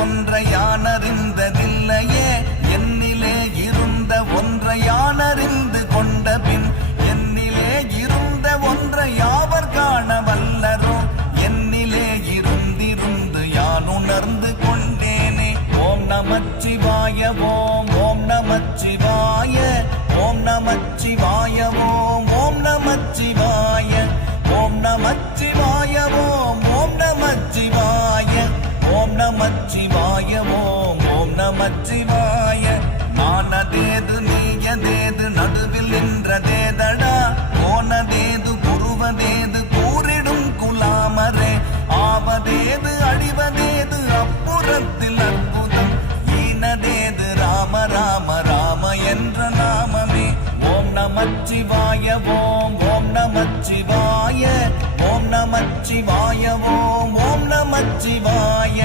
ஒன்றை யான் அறிந்ததில்லையே, என்னிலே இருந்த ஒன்றை யான் அறிந்து கொண்ட பின் என்னிலே இருந்த ஒன்றை யாவர் காண வல்லரோ, என்னிலே இருந்திருந்து யான் உணர்ந்து கொண்டேனே. ஓம் நமச்சிவாய ஓம் ஓம் நமச்சிவாய ஓம் நமச்சிவாய ஓம் ஓம் நமச்சிவாய ஓம் நமச்சிவாய ஓம் ஓம் நமச்சிவாய ஓம் நமச்சிவாய ஓம் ஓம் நமச்சிவாய. நானதேது நீயதேது நடுவில் நின்றதேதடா, போனதேது குருவதேது கூறிடும் குலாமரே, ஆவதேது அழிவதேது அப்புறத்தில் அற்புதம், ஈனதேது ராம ராம ராம என்ற நாமமே. ஓம் நமச்சிவாய ஓம் ஓம் நமச்சிவாய ஓம் நமச்சிவாய ஓம் ஓம் நமச்சிவாய.